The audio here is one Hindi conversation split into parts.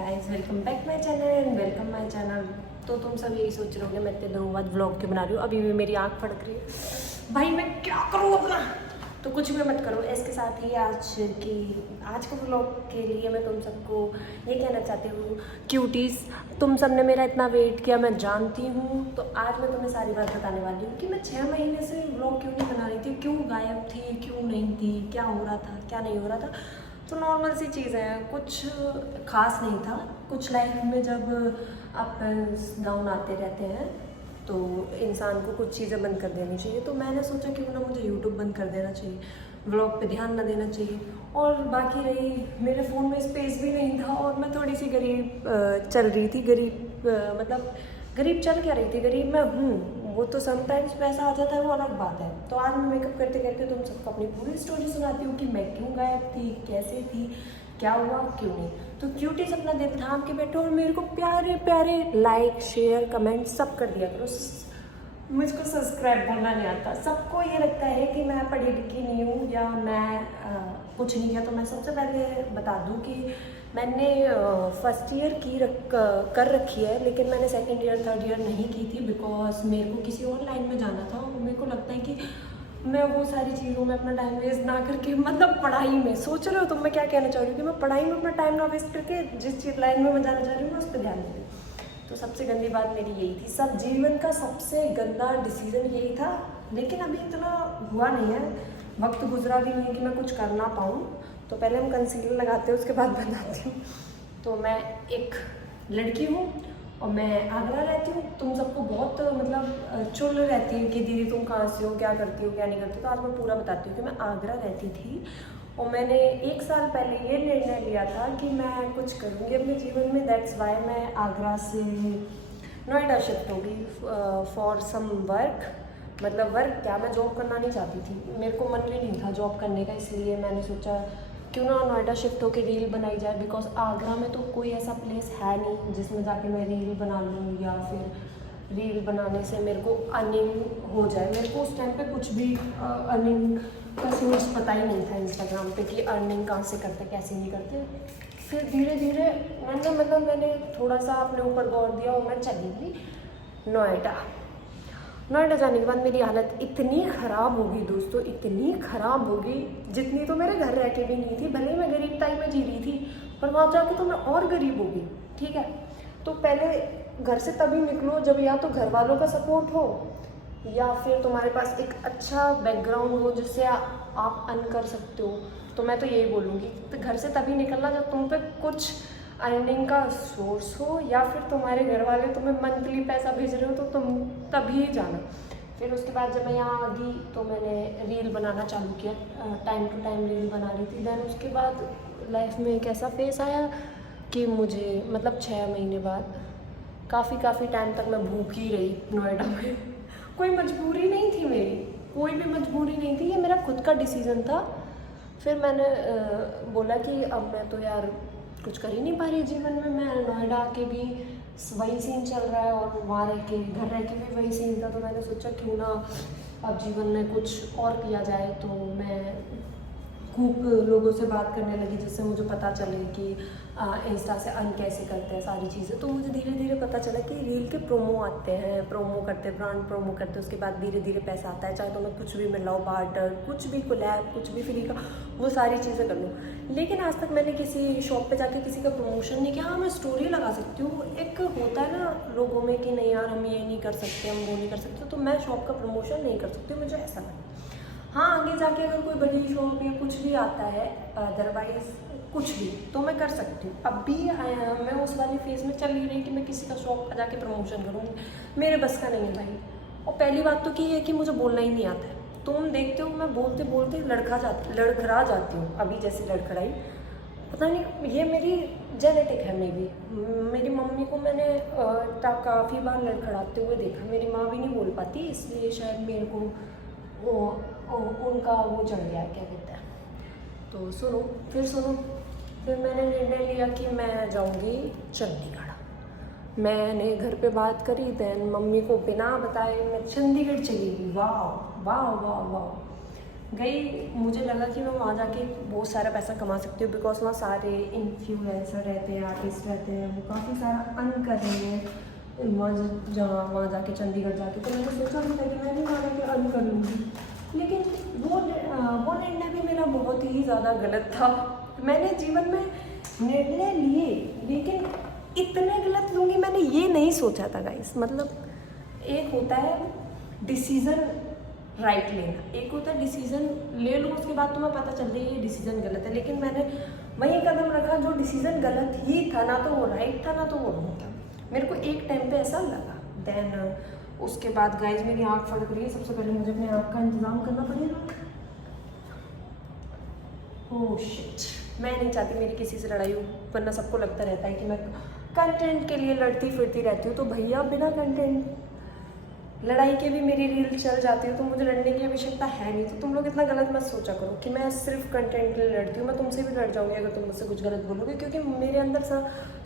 Guys, welcome back my channel and welcome my channel. तो तुम सब यही सोच रहे होगे मैं इतने दिनों बाद व्लॉग क्यों बना रही हूँ। अभी भी मेरी आँख फड़क रही है भाई, मैं क्या करूँ अपना। तो कुछ भी मत करो। इसके साथ ही आज के व्लॉग के लिए मैं तुम सबको ये कहना चाहती हूँ, क्यूटीज़, तुम सब ने मेरा इतना वेट किया, मैं जानती हूँ। तो आज मैं तुम्हें सारी बात बताने वाली हूँ कि मैं 6 महीने से व्लॉग क्यों नहीं बना रही थी, क्यों गायब थी, क्यों नहीं थी, क्या हो रहा था, क्या नहीं हो रहा था। तो नॉर्मल सी चीज़ें हैं, कुछ खास नहीं था। कुछ लाइफ में जब अप एंड डाउन आते रहते हैं तो इंसान को कुछ चीज़ें बंद कर देनी चाहिए। तो मैंने सोचा क्यों ना मुझे यूट्यूब बंद कर देना चाहिए, व्लॉग पे ध्यान ना देना चाहिए। और बाकी रही, मेरे फ़ोन में स्पेस भी नहीं था और मैं थोड़ी सी गरीब चल रही थी। मतलब गरीब चल क्या रही थी, गरीब मैं हूँ। वो तो समटाइम्स पैसा आ जाता है, वो अलग बात है। तो आज मैं मेकअप करते करते तुम सबको अपनी पूरी स्टोरी सुनाती हूँ कि मैं क्यों गायब थी, कैसे थी, क्या हुआ, क्यों नहीं। तो क्यूटीज अपना दिल थाम के बैठो और मेरे को प्यारे प्यारे लाइक, शेयर, कमेंट सब कर दिया करो। मुझको सब्सक्राइब बोलना नहीं आता। सबको ये लगता है कि मैं पढ़ी लिखी नहीं हूँ या मैं कुछ नहीं किया। तो मैं सबसे पहले बता दूँ कि मैंने फर्स्ट ईयर कर रखी है, लेकिन मैंने सेकंड ईयर थर्ड ईयर नहीं की थी बिकॉज मेरे को किसी और लाइन में जाना था। और मेरे को लगता है कि मैं वो सारी चीज़ों में अपना टाइम वेस्ट ना करके, मतलब पढ़ाई में, सोच रहे हो तो मैं क्या कहना चाह रही हूँ कि मैं पढ़ाई में अपना टाइम ना वेस्ट करके जिस चीज़ लाइन में मैं जाना चाह रही हूँ मैं उस पर ध्यान दूँ। तो सबसे गंदी बात मेरी यही थी, सब जीवन का सबसे गंदा डिसीजन यही था। लेकिन अभी इतना हुआ नहीं है, वक्त गुजरा भी नहीं है कि मैं कुछ कर ना पाऊँ। तो पहले हम कंसीलर लगाते हैं, उसके बाद बताती हूँ। तो मैं एक लड़की हूँ और मैं आगरा रहती हूँ। तुम सबको बहुत मतलब चुल रहती है कि दीदी तुम कहाँ से हो, क्या करती हो, क्या नहीं करती। तो आज मैं पूरा बताती हूँ कि मैं आगरा रहती थी और मैंने 1 साल पहले ये निर्णय लिया था कि मैं कुछ करूँगी अपने जीवन में। दैट्स वाई मैं आगरा से नोएडा शिफ्ट होगी फॉर सम वर्क। मतलब वर्क क्या, मैं जॉब करना नहीं चाहती थी, मेरे को मन भी नहीं था जॉब करने का। इसलिए मैंने सोचा क्यों ना नोएडा शिफ्ट होकर रील बनाई जाए, बिकॉज आगरा में तो कोई ऐसा प्लेस है नहीं जिसमें जाके मैं रील बना लूँ या फिर रील बनाने से मेरे को अर्निंग हो जाए। मेरे को उस टाइम पे कुछ भी अर्निंग का सोर्स पता ही नहीं था इंस्टाग्राम पे कि अर्निंग कहाँ से करते, कैसे नहीं करते। फिर धीरे धीरे मैंने थोड़ा सा अपने ऊपर गौर दिया और मैं चली गई नोएडा। नोएडा जाने के बाद मेरी हालत इतनी ख़राब होगी दोस्तों, इतनी ख़राब होगी जितनी तो मेरे घर रह के भी नहीं थी। भले ही मैं गरीबताई में जी रही थी, पर वहाँ जाके तो मैं और गरीब होगी। ठीक है, तो पहले घर से तभी निकलो जब या तो घर वालों का सपोर्ट हो या फिर तुम्हारे पास एक अच्छा बैकग्राउंड हो जिससे आप अर्न कर सकते हो। तो मैं तो यही बोलूँगी, तो घर से तभी निकलना जब तुम पे कुछ अर्निंग का सोर्स हो या फिर तुम्हारे घर वाले तुम्हें मंथली पैसा भेज रहे हो तो तुम तभी जाना। फिर उसके बाद जब मैं यहाँ आ गई तो मैंने रील बनाना चालू किया, टाइम टू टाइम रील बना रही थी। दैन उसके बाद लाइफ में एक ऐसा फेस आया कि मुझे मतलब 6 महीने बाद काफ़ी टाइम तक मैं भूखी रही नोएडा में। कोई मजबूरी नहीं थी मेरी, कोई भी मजबूरी नहीं थी, ये मेरा खुद का डिसीज़न था। फिर मैंने बोला कि अब मैं तो यार कुछ कर ही नहीं पा रही जीवन में। मैं नोएडा के भी वही सीन चल रहा है और वहाँ रह के, घर रह के भी वही सीन था। तो मैंने सोचा क्यों ना अब जीवन में कुछ और किया जाए। तो मैं खूब लोगों से बात करने लगी जिससे मुझे पता चले कि इंस्टा से अर्न कैसे करते हैं सारी चीज़ें। तो मुझे धीरे धीरे पता चला कि रील के प्रोमो आते हैं, प्रोमो करते, ब्रांड प्रोमो करते, उसके बाद धीरे धीरे पैसा आता है। चाहे तो मैं कुछ भी मिल रहा हो, बार्टर, कुछ भी कोलैब, कुछ भी फ्री का, वो सारी चीज़ें कर लूँ। लेकिन आज तक मैंने किसी शॉप पे जाके किसी का प्रमोशन नहीं किया। हाँ, मैं स्टोरी लगा सकती हूँ, एक होता है ना लोगों में कि नहीं यार हम ये नहीं कर सकते, हम वो नहीं कर सकते, तो मैं शॉप का प्रमोशन नहीं कर सकती, मुझे ऐसा लगता है। हाँ, आगे जाके अगर कोई बड़ी शॉप या कुछ भी आता है, अदरवाइज कुछ भी, तो मैं कर सकती हूँ। अभी मैं उस वाली फेज़ में चल ही रही कि मैं किसी का शॉप पर जाके प्रमोशन करूँगी, मेरे बस का नहीं है भाई। और पहली बात तो ये है कि मुझे बोलना ही नहीं आता है। तुम देखते हो मैं बोलते बोलते लड़खड़ा जाती हूँ। अभी जैसे लड़खड़ाई, पता नहीं ये मेरी जेनेटिक है। मेरी मम्मी को मैंने काफ़ी बार लड़खड़ाते हुए देखा। मेरी माँ भी नहीं बोल पाती, इसलिए शायद मेरे को उनका वो चढ़ गया, क्या कहते हैं। तो सुनो, फिर मैंने निर्णय लिया कि मैं जाऊंगी चंडीगढ़। मैंने घर पे बात करी, दैन मम्मी को बिना बताए मैं चंडीगढ़ चली गई। वाह वाह वाह वाह, गई, मुझे लगा कि मैं वहाँ जाके बहुत सारा पैसा कमा सकती हूँ, बिकॉज वहाँ सारे इन्फ्लुएंसर रहते हैं, आर्टिस्ट रहते हैं, वो काफ़ी सारा अर्न कर रहे हैं वहाँ जाके, चंडीगढ़ जाके। तो मैंने सोचा भी था कि मैं भी वहाँ जाके अर्न कर लूँगी, लेकिन वो निर्णय भी मेरा बहुत ही ज़्यादा गलत था। मैंने जीवन में निर्णय लिए, लेकिन इतने गलत लूँगी मैंने ये नहीं सोचा था गाइस। मतलब एक होता है डिसीज़न राइट लेना, एक होता है डिसीज़न ले लो, उसके बाद तुम्हें पता चल रही है ये डिसीज़न गलत है। लेकिन मैंने वही कदम रखा जो डिसीज़न गलत ही था, ना तो वो राइट था ना तो वो रॉन्ग था। मेरे को एक टाइम पे ऐसा लगा। देन उसके बाद गाइस मेरी आँख फड़क रही है, सबसे पहले मुझे अपने आँख का इंतज़ाम करना पड़ेगा। ओह शिट, मैं नहीं चाहती मेरी किसी से लड़ाई हो, वरना सबको लगता रहता है कि मैं कंटेंट के लिए लड़ती फिरती रहती हूँ। तो भैया बिना कंटेंट लड़ाई के भी मेरी रील चल जाती है, तो मुझे लड़ने की आवश्यकता है नहीं। तो तुम लोग इतना गलत मत सोचा करो कि मैं सिर्फ कंटेंट के लिए लड़ती हूँ। मैं तुमसे भी लड़ जाऊँगी अगर तुम मुझसे कुछ गलत बोलोगे, क्योंकि मेरे अंदर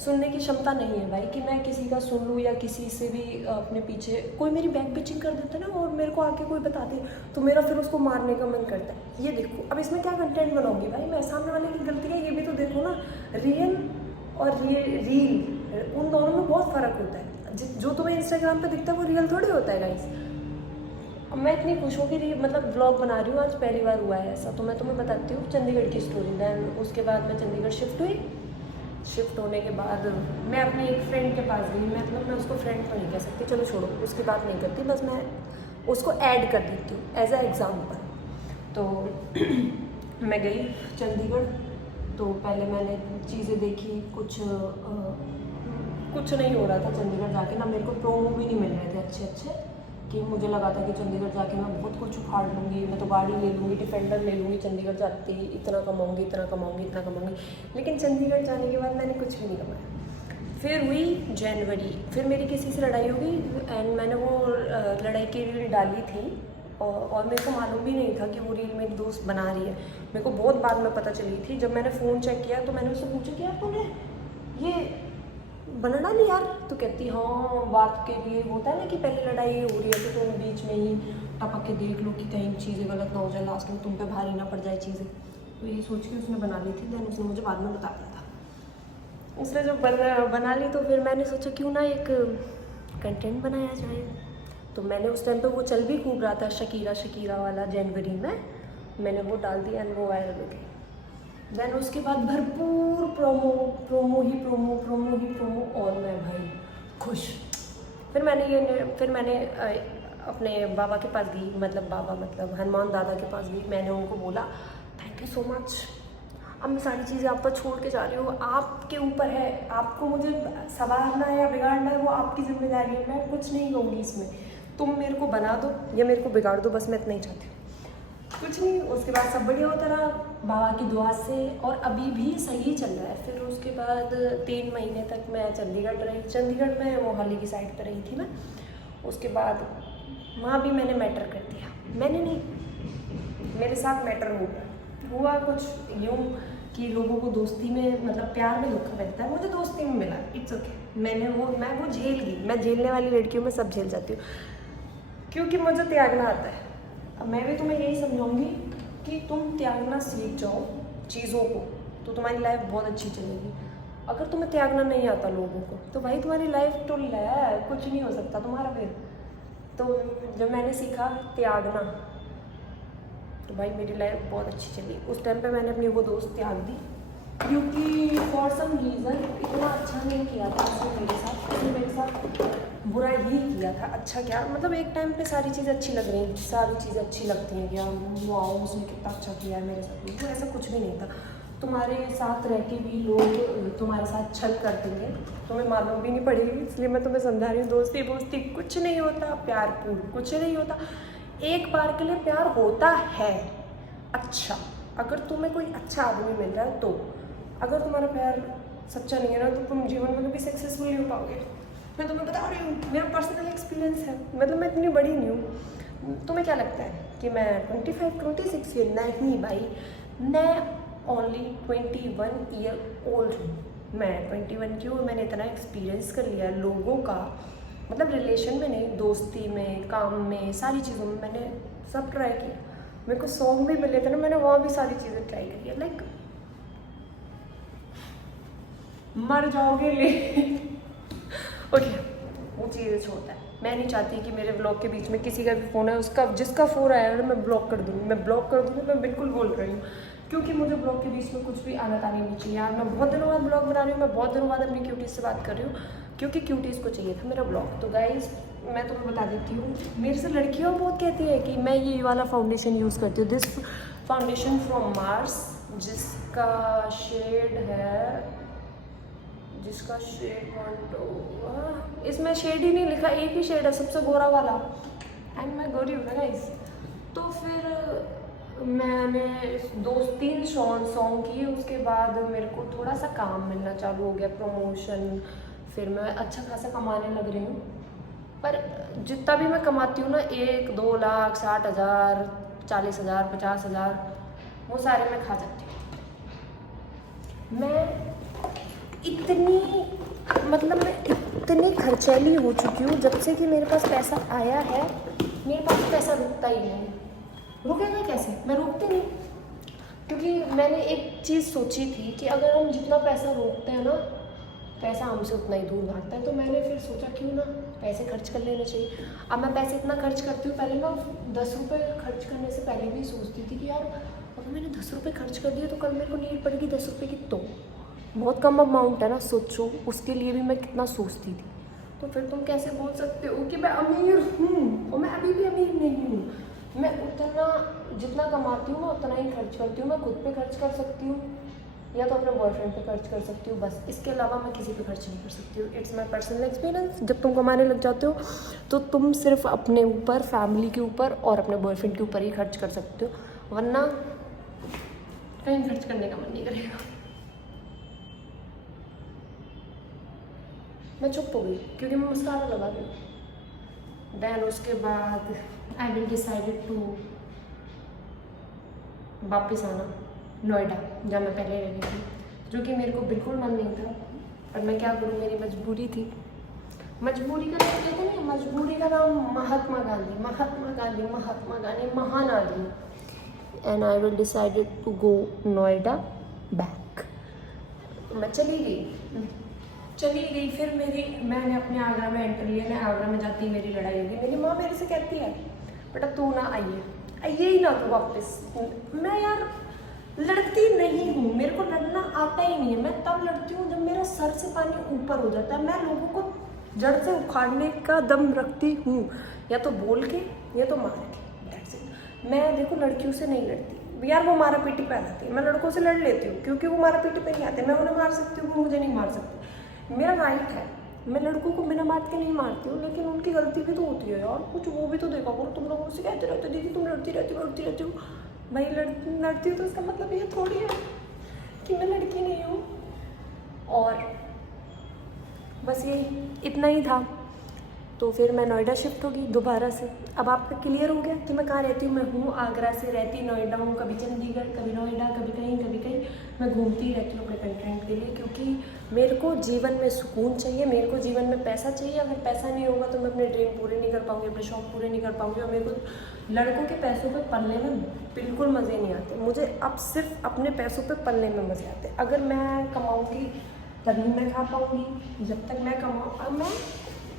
सुनने की क्षमता नहीं है भाई कि मैं किसी का सुन लूँ, या किसी से भी अपने पीछे कोई मेरी बैक पिचिंग कर देता है ना, और मेरे को आके कोई बताते तो मेरा फिर उसको मारने का मन करता है। ये देखो अब इसमें क्या कंटेंट बनाऊँगी भाई मैं, सामने वाले की गलती है ये भी तो देखो ना। रियल और रील उन दोनों में बहुत फ़र्क होता है। जो तुम्हें इंस्टाग्राम पे दिखता है वो रियल थोड़ी होता है गाइस। अब मैं इतनी खुश हूँ कि मतलब ब्लॉग बना रही हूँ, आज पहली बार हुआ है ऐसा। तो मैं तुम्हें बताती हूँ चंडीगढ़ की स्टोरी। दैन उसके बाद मैं चंडीगढ़ शिफ्ट हुई। शिफ्ट होने के बाद मैं अपनी एक फ्रेंड के पास गई। मतलब मैं उसको फ्रेंड तो नहीं कह सकती, चलो छोड़ो उसकी बात नहीं करती, बस मैं उसको ऐड कर देती हूँ एज अ एग्ज़ाम्पल। तो मैं गई चंडीगढ़। तो पहले मैंने चीज़ें देखी, कुछ नहीं हो रहा था चंडीगढ़ जाके ना। मेरे को प्रोमो भी नहीं मिल रहे थे अच्छे कि मुझे लगा था कि चंडीगढ़ जाके मैं बहुत कुछ उखाड़ लूँगी, मैं तो गाड़ी ले लूँगी, डिफेंडर ले लूँगी, चंडीगढ़ जाती इतना कमाऊँगी इतना कमाऊँगी। लेकिन चंडीगढ़ जाने के बाद मैंने कुछ भी नहीं कमाया। फिर हुई जनवरी, फिर मेरी किसी से लड़ाई हो गई एंड मैंने वो लड़ाई की रील डाली थी और मेरे को मालूम भी नहीं था कि वो रील मेरी दोस्त बना रही है। मेरे को बहुत बाद में पता चली थी। जब मैंने फ़ोन चेक किया तो मैंने उससे पूछा कि यार तूने ये बनाना नहीं यार? तो कहती हाँ बात के लिए होता है ना कि पहले लड़ाई हो रही है तो तुम बीच में ही टपक के देख लो कि कहीं चीज़ें गलत ना हो जाए, लास्ट में तुम पे भारी ना पड़ जाए चीज़ें। तो ये सोच के उसने बना ली थी। दैन उसने मुझे बाद में बता दिया था। उसने जब बना ली तो फिर मैंने सोचा क्यों ना एक कंटेंट बनाया जाए। तो मैंने उस टाइम पे वो चल भी खूब रहा था शकीरा वाला, जनवरी में मैंने वो डाल दिया एंड वो वायरल हो गई। देन उसके बाद भरपूर प्रोमो और मैं भाई खुश। फिर मैंने अपने बाबा के पास गई, मतलब हनुमान दादा के पास गई। मैंने उनको बोला थैंक यू सो मच, अब मैं सारी चीज़ें आप पर छोड़ के जा रही हूँ, आपके ऊपर है, आपको मुझे संवारना है या बिगाड़ना है वो आपकी जिम्मेदारी है। मैं कुछ नहीं कहूँगी इसमें, तुम मेरे को बना दो या मेरे को बिगाड़ दो, बस मैं इतना ही चाहती हूँ, कुछ नहीं। उसके बाद सब बढ़िया होता रहा बाबा की दुआ से, और अभी भी सही चल रहा है। फिर उसके बाद 3 महीने तक मैं चंडीगढ़ रही। चंडीगढ़ में मोहाली की साइड पर रही थी मैं। उसके बाद वहाँ भी मैंने मैटर कर दिया। मैंने नहीं, मेरे साथ मैटर हुआ कुछ यूँ कि लोगों को दोस्ती में मतलब प्यार में धोखा मिलता है, मुझे दोस्ती में मिला, इट्स ओके। मैं वो झेल गई। मैं झेलने वाली लड़कियों में सब झेल जाती हूँ क्योंकि मुझे त्यागना आता है। अब मैं भी तुम्हें यही समझाऊंगी कि तुम त्यागना सीख जाओ चीज़ों को, तो तुम्हारी लाइफ बहुत अच्छी चलेगी। अगर तुम्हें त्यागना नहीं आता लोगों को तो भाई तुम्हारी लाइफ टुल है, कुछ नहीं हो सकता तुम्हारा फिर। तो जब मैंने सीखा त्यागना तो भाई मेरी लाइफ बहुत अच्छी चली। उस टाइम पे मैंने अपनी वो दोस्त त्याग दी क्योंकि फॉर सम रीज़न इतना अच्छा नहीं किया था उसने मेरे साथ बुरा ही किया था। अच्छा क्या मतलब एक टाइम पे सारी चीज़ें अच्छी लग रही हैं, सारी चीज़ें अच्छी लगती हैं, क्या वाओ उसने कितना अच्छा किया है मेरे साथ। तो ऐसा कुछ भी नहीं था। तुम्हारे साथ रह के भी लोग तुम्हारे साथ छल कर देंगे, तुम्हें मालूम भी नहीं पड़ेगी। इसलिए मैं तुम्हें समझा रही हूँ, दोस्ती कुछ नहीं होता, प्यार पूर कुछ नहीं होता। एक बार के लिए प्यार होता है अच्छा, अगर तुम्हें कोई अच्छा आदमी मिल रहा है तो। अगर तुम्हारा प्यार सच्चा नहीं है ना तो तुम जीवन में कभी सक्सेसफुल नहीं हो पाओगे। मैं तुम्हें बता रही हूँ, मेरा पर्सनल एक्सपीरियंस है। मतलब मैं इतनी बड़ी नहीं हूँ। तुम्हें क्या लगता है कि मैं 25-26 ईयर? नहीं भाई, मैं ओनली 21 ईयर ओल्ड हूँ। मैं 21 की हूँ। मैंने इतना एक्सपीरियंस कर लिया लोगों का, मतलब रिलेशन में नहीं, दोस्ती में, काम में, सारी चीज़ों में मैंने सब ट्राई किया। मेरे को सॉन्ग भी मिले थे ना, मैंने वहाँ भी सारी चीज़ें ट्राई करी है। लाइक मर जाओगे ले ओके, वो चीज़ें छोड़ता है। मैं नहीं चाहती कि मेरे ब्लॉग के बीच में किसी का भी फ़ोन है, उसका जिसका फ़ोन आया ना मैं ब्लॉक कर दूँगी, मैं ब्लॉक कर दूँगी। मैं बिल्कुल बोल रही हूँ, क्योंकि मुझे ब्लॉग के बीच में कुछ भी आना तानी नहीं चाहिए यार। मैं बहुत दिनों बाद ब्लॉग बना रही हूँ, मैं बहुत दिनों बाद अपनी क्यूटीज़ से बात कर रही हूँ, क्योंकि क्यूटीज़ को चाहिए था मेरा ब्लॉग। तो गाइज़ मैं तुम्हें बता देती हूँ, मेरे से लड़कियाँ बहुत कहती है कि मैं ये वाला फाउंडेशन यूज़ करती हूँ, दिस फाउंडेशन फ्रॉम मार्स, जिसका शेड है, जिसका शेड इसमें शेड ही नहीं लिखा, एक ही शेड है, सबसे गोरा वाला, एंड मैं गोरी हूँ ना गाइस। तो फिर मैंने 2-3 सॉन्ग किए, उसके बाद मेरे को थोड़ा सा काम मिलना चालू हो गया, प्रमोशन, फिर मैं अच्छा खासा कमाने लग रही हूँ। पर जितना भी मैं कमाती हूँ ना, 1-2 लाख, 60,000, 40,000, 50,000, वो सारे मैं खा सकती हूँ। मैं इतनी मतलब मैं इतनी खर्चैली हो चुकी हूँ जब से कि मेरे पास पैसा आया है। मेरे पास पैसा रुकता ही नहीं, रुकेगा कैसे, मैं रोकती नहीं। क्योंकि मैंने एक चीज़ सोची थी कि अगर हम जितना पैसा रोकते हैं ना, पैसा हमसे उतना ही दूर भागता है। तो मैंने फिर सोचा क्यों ना पैसे खर्च कर लेने चाहिए। अब मैं पैसे इतना खर्च करती हूँ, पहले मैं 10 रुपये खर्च करने से पहले भी सोचती थी कि यार अगर मैंने 10 रुपये खर्च कर दिए तो कल मेरे को नीड पड़ेगी 10 रुपये की, तो बहुत कम अमाउंट है ना, सोचो उसके लिए भी मैं कितना सोचती थी। तो फिर तुम कैसे बोल सकते हो कि मैं अमीर हूँ, और मैं अभी भी अमीर नहीं हूँ। मैं उतना जितना कमाती हूँ मैं उतना ही खर्च करती हूँ। मैं खुद पे खर्च कर सकती हूँ या तो अपने बॉयफ्रेंड पे खर्च कर सकती हूँ, बस। इसके अलावा मैं किसी पे खर्च नहीं कर सकती हूँ। It's my personal experience. जब तुम कमाने लग जाते हो तो तुम सिर्फ अपने ऊपर, फैमिली के ऊपर और अपने बॉयफ्रेंड के ऊपर ही खर्च कर सकते हो, वरना कहीं खर्च करने का मन नहीं करेगा। मैं चुप हो गई क्योंकि मैं मस्कारा लगा रही हूँ। देन उसके बाद आई विल डिसाइडेड टू वापस आना नोएडा, जहाँ मैं पहले रह रही थी, जो कि मेरे को बिल्कुल मन नहीं था, पर मैं क्या करूँ, मेरी मजबूरी थी। मजबूरी का नाम कहते हैं, मजबूरी का नाम महात्मा गांधी, महात्मा गांधी, महात्मा गांधी, महान आदमी। And I will decided to go Noida back. मैं चली गई। फिर मैंने अपने आगरा में एंटर लिया। मैं आगरा में जाती मेरी लड़ाई होगी। मेरी माँ मेरे से कहती है बेटा तू ना आइए ही ना तू वापस। मैं यार लड़ती नहीं हूँ, मेरे को लड़ना आता ही नहीं है। मैं तब लड़ती हूँ जब मेरा सर से पानी ऊपर हो जाता है। मैं लोगों को जड़ से उखाड़ने का दम रखती हूँ, या तो बोल के या तो मार के, दैट्स इट। मैं देखो लड़कियों से नहीं लड़ती यार, वो मारा पीटी पे आ जाती है। मैं लड़कों से लड़ लेती हूँ क्योंकि वो मारा पीटी पे नहीं आते। मैं उन्हें मार सकती हूँ, वो मुझे नहीं मार सकते, मेरा राइट है। मैं लड़कों को बिना बात के नहीं मारती हूँ, लेकिन उनकी गलती भी तो होती है यार, कुछ वो भी तो देखा करो। तुम लोग मुझसे कहते रहते दीदी तुम लड़ती रहती हो। भाई लड़ती हूँ तो इसका मतलब ये थोड़ी है कि मैं लड़की नहीं हूँ। और बस यही इतना ही था। तो फिर मैं नोएडा शिफ्ट होगी दोबारा से। अब आपका क्लियर हो गया कि मैं कहाँ रहती हूँ। मैं हूँ आगरा से, रहती नोएडा हूँ, कभी चंडीगढ़, कभी नोएडा, कभी कहीं। मैं घूमती रहती हूँ अपने कंटेंट के लिए, क्योंकि मेरे को जीवन में सुकून चाहिए, मेरे को जीवन में पैसा चाहिए। अगर पैसा नहीं होगा तो मैं अपने ड्रीम पूरे नहीं कर पाऊँगी, अपने शौक पूरे नहीं कर पाऊँगी। और मेरे को लड़कों के पैसों पर पलने में बिल्कुल मज़े नहीं आते। मुझे अब सिर्फ अपने पैसों पर पलने में मज़े आते। अगर मैं कमाऊँगी तभी मैं खा पाऊँगी। जब तक मैं कमाऊँ, अब मैं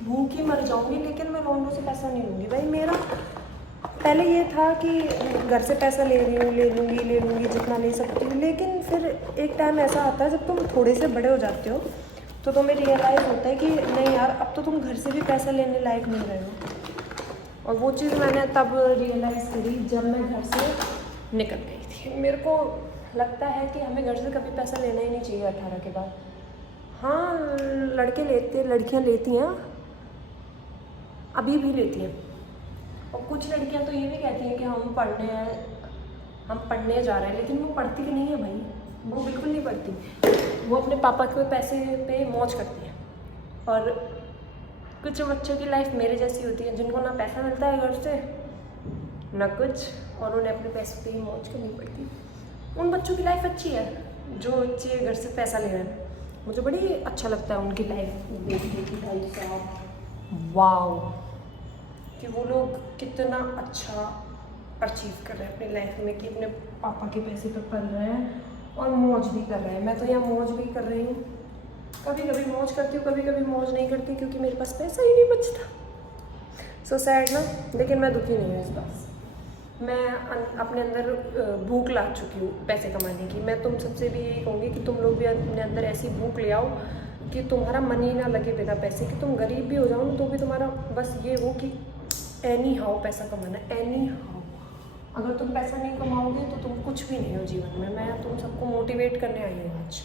भूखी मर जाऊँगी, लेकिन मैं लौंडों से पैसा नहीं लूँगी। भाई मेरा पहले ये था कि घर से पैसा ले लूँगी जितना ले सकती हूँ। लेकिन फिर एक टाइम ऐसा आता है जब तुम थोड़े से बड़े हो जाते हो तो तुम्हें रियलाइज़ होता है कि नहीं यार, अब तो तुम घर से भी पैसा लेने लायक नहीं रहे हो। और वो चीज़ मैंने तब रियलाइज़ करी जब मैं घर से निकल गई थी। मेरे को लगता है कि हमें घर से कभी पैसा लेना ही नहीं चाहिए 18 के बाद। हाँ, लड़कियाँ लेती हैं, अभी भी लेती हैं। और कुछ लड़कियां तो ये भी कहती हैं कि हम पढ़ने जा रहे हैं, लेकिन वो पढ़ती भी नहीं है भाई, वो बिल्कुल नहीं पढ़ती। वो अपने पापा के पैसे पे मौज करती हैं। और कुछ बच्चों की लाइफ मेरे जैसी होती है, जिनको ना पैसा मिलता है घर से ना कुछ, और उन्हें अपने पैसों पे ही मौज करनी पड़ती। उन बच्चों की लाइफ अच्छी है जो बच्चे घर से पैसा ले रहे हैं। मुझे बड़ी अच्छा लगता है उनकी लाइफ देखने की। भाई साहब वाओ, कि वो लोग कितना अच्छा अचीव कर रहे हैं अपनी लाइफ में कि अपने पापा के पैसे पर पल रहे हैं और मौज भी कर रहे हैं। मैं तो यहाँ मौज भी कर रही हूँ, कभी कभी मौज करती हूँ, कभी कभी मौज नहीं करती क्योंकि मेरे पास पैसा ही नहीं बचता। सो सैड ना, लेकिन मैं दुखी नहीं हूँ इस बात से। मैं अपने अंदर भूख ला चुकी हूँ पैसे कमाने की। मैं तुम सबसे भी यही कहूँगी कि तुम लोग भी अपने अंदर ऐसी भूख ले आओ कि तुम्हारा मन ही ना लगे बिना पैसे कि। तुम गरीब भी हो जाओ ना तो भी तुम्हारा बस ये हो कि एनी हाउ पैसा कमाना, एनी हाउ। अगर तुम पैसा नहीं कमाओगे तो तुम कुछ भी नहीं हो जीवन में। मैं तुम सबको मोटिवेट करने आई हूँ आज,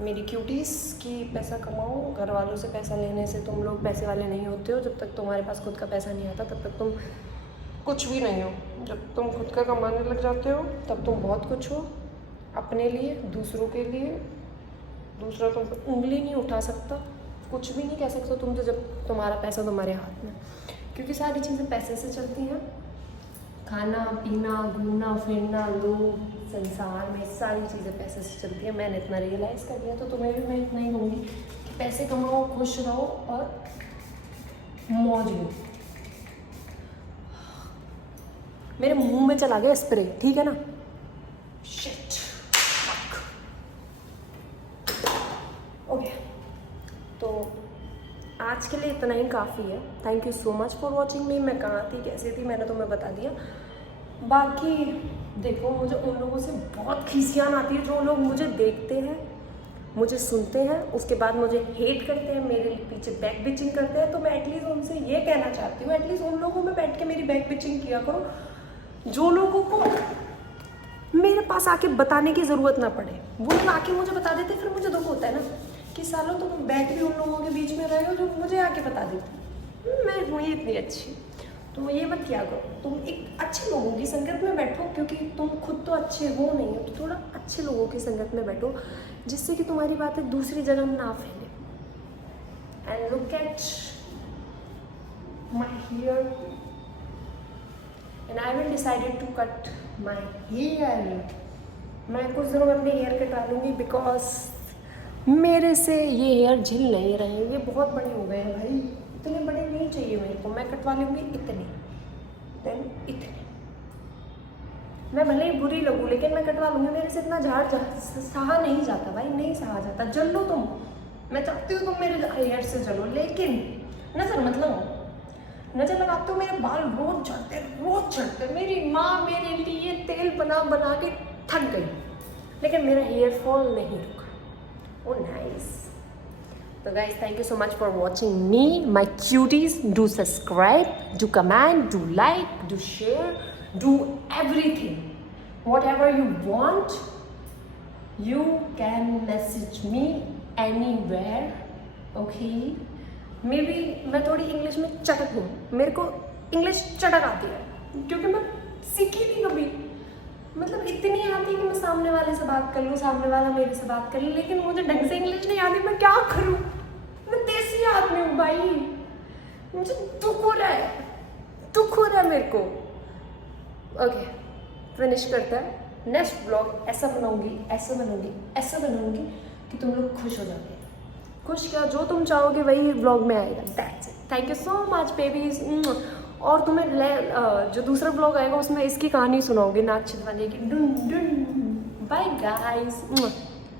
मेरी क्यूटीज़, कि पैसा कमाओ। घर वालों से पैसा लेने से तुम लोग पैसे वाले नहीं होते हो। जब तक तुम्हारे पास खुद का पैसा नहीं आता तब तक तुम कुछ भी नहीं हो। जब तुम खुद का कमाने लग जाते हो तब तुम बहुत कुछ हो, अपने लिए, दूसरों के लिए। दूसरा तुम पर उंगली नहीं उठा सकता, कुछ भी नहीं कह सकता तुम तो, जब तुम्हारा पैसा तुम्हारे हाथ में। क्योंकि सारी चीज़ें पैसे से चलती हैं। खाना पीना, घूमना फिरना, लोग, संसार में सारी चीज़ें पैसे से चलती हैं। मैंने इतना रियलाइज़ कर लिया, तो तुम्हें भी मैं इतना ही कहूँगी कि पैसे कमाओ, खुश रहो और मौज लो। मेरे मुंह में चला गया स्प्रे, ठीक है ना। शिट, ओके, तो आज के लिए इतना ही काफ़ी है। Thank you so much for watching मी। मैं कहाँ थी, कैसे थी, मैंने तुम्हें बता दिया। बाकी देखो, मुझे उन लोगों से बहुत खीसियान आती है जो लोग मुझे देखते हैं, मुझे सुनते हैं, उसके बाद मुझे हेट करते हैं, मेरे पीछे बैक बिचिंग करते हैं। तो मैं एटलीस्ट उनसे ये कहना चाहती हूँ, एटलीस्ट उन लोगों में बैठ के मेरी बैक बिचिंग किया करो जो लोगों को मेरे पास आके बताने की ज़रूरत ना पड़े। वो लोग आके मुझे बता देते, फिर मुझे दुख होता है ना कि सालों तुम बैठ भी उन लोगों के बीच में रहे हो जो मुझे आके बता देते। मैं हूँ इतनी अच्छी, तुम ये मत किया करो। तुम एक अच्छे लोगों की संगत में बैठो, क्योंकि तुम खुद तो अच्छे हो नहीं हो, तो थोड़ा अच्छे लोगों की संगत में बैठो जिससे कि तुम्हारी बातें दूसरी जगह ना फैले। And look at my hair and I will decided to cut my hair. मैं कुछ दिनों में अपने हेयर कटवा लूँगी बिकॉज मेरे से ये हेयर झिल नहीं रहे हैं। ये बहुत बड़े हो गए हैं भाई, इतने बड़े नहीं चाहिए मेरे को। मैं कटवा लूँगी इतने, देन इतने। मैं भले ही बुरी लगूँ लेकिन मैं कटवा लूँगी। मेरे से इतना झाड़ सहा नहीं जाता भाई, नहीं सहा जाता। जल लो तुम, मैं चाहती हूँ तुम मेरे हेयर से जलो, लेकिन नज़र मत लगाओ। नज़र लगाते हो मेरे बाल रोज झड़ते। मेरी माँ मेरे लिए तेल बना बना के थक गई, लेकिन मेरा हेयर फॉल नहीं रुका। Oh nice. So guys, thank you so much for watching me, my cuties. Do subscribe, do comment, do like, do share, do everything. Whatever you want, you can message me anywhere. Okay? Maybe मैं थोड़ी इंग्लिश में चटक हूँ, मेरे को इंग्लिश चटक आती है क्योंकि मैं सीखी नहीं कभी। मतलब इतनी आती कि मैं सामने वाले से बात कर लूँ, सामने वाला मेरे से बात कर ले, लेकिन मुझे ढंग से इंग्लिश नहीं आती। मैं क्या करूँ, मैं देसी आदमी हूँ भाई, मुझे दुख हो रहा है मेरे को। ओके, फिनिश करता है। नेक्स्ट ब्लॉग ऐसा बनाऊंगी कि तुम लोग खुश हो जाओगे। खुश क्या, जो तुम चाहोगे वही ब्लॉग में आएगा। That's it. Thank you so much babies. और तुम्हें जो दूसरा ब्लॉग आएगा उसमें इसकी कहानी सुनाओगे, नाच छिदवाने की। Bye guys.